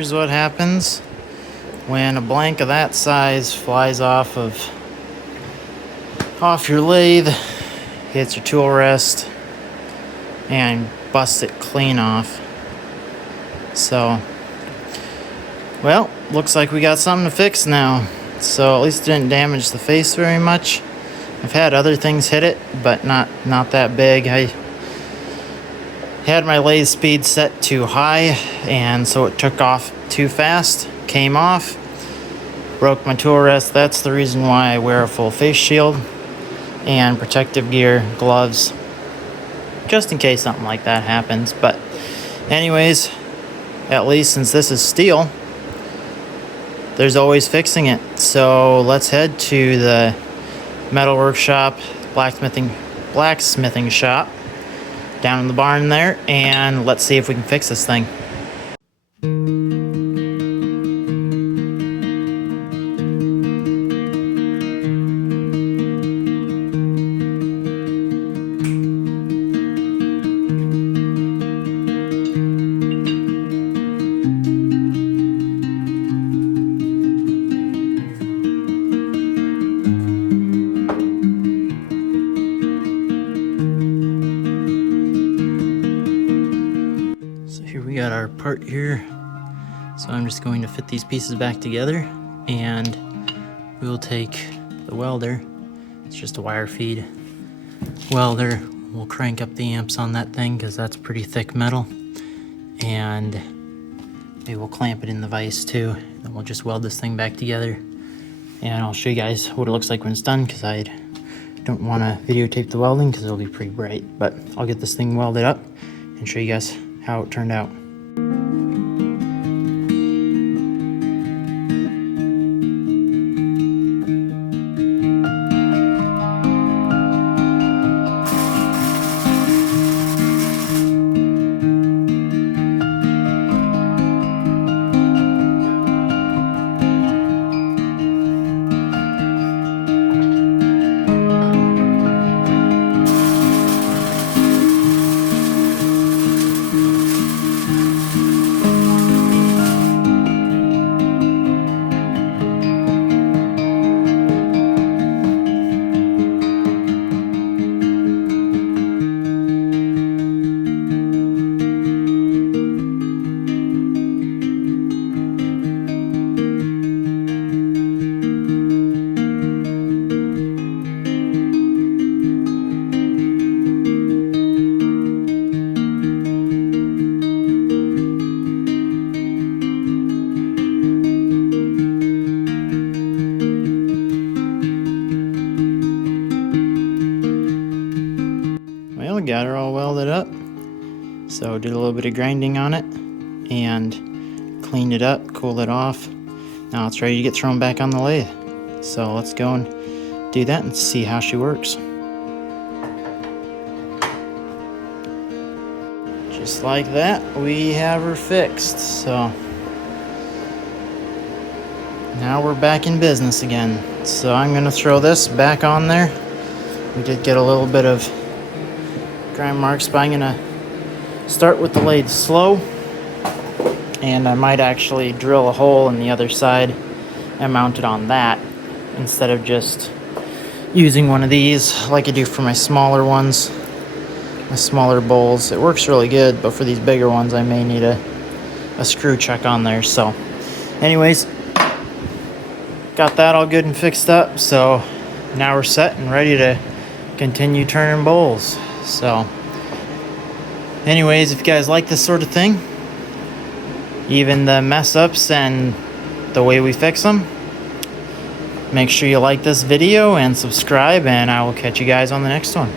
here's what happens when a blank of that size flies off your lathe, hits your tool rest, and busts it clean off. So, well, looks like we got something to fix now. So at least it didn't damage the face very much. I've had other things hit it, but not that big. I had my lathe speed set too high, and so it took off too fast, came off, broke my tool rest. That's the reason why I wear a full face shield and protective gear, gloves, just in case something like that happens. But anyways, at least since this is steel, there's always fixing it. So let's head to the metal workshop, blacksmithing shop down in the barn there, and let's see if we can fix this thing. We got our part here, so I'm just going to fit these pieces back together, and we'll take the welder. It's just a wire feed welder. We'll crank up the amps on that thing because that's pretty thick metal, and maybe we'll clamp it in the vise too. Then we'll just weld this thing back together, and I'll show you guys what it looks like when it's done, because I don't want to videotape the welding because it'll be pretty bright. But I'll get this thing welded up and show you guys how it turned out. Well, got her all welded up, so did a little bit of grinding on it and cleaned it up, cooled it off. Now it's ready to get thrown back on the lathe. So let's go and do that and see how she works. Just like that, we have her fixed. So now we're back in business again. So I'm gonna throw this back on there. We did get a little bit of grind marks, but I'm gonna start with the lathe slow, and I might actually drill a hole in the other side and mount it on that instead of just using one of these like I do for my smaller ones, my smaller bowls. It works really good, but for these bigger ones I may need a screw chuck on there. So anyways, got that all good and fixed up, so now we're set and ready to continue turning bowls. So anyways, if you guys like this sort of thing, even the mess ups and the way we fix them, make sure you like this video and subscribe, and I will catch you guys on the next one.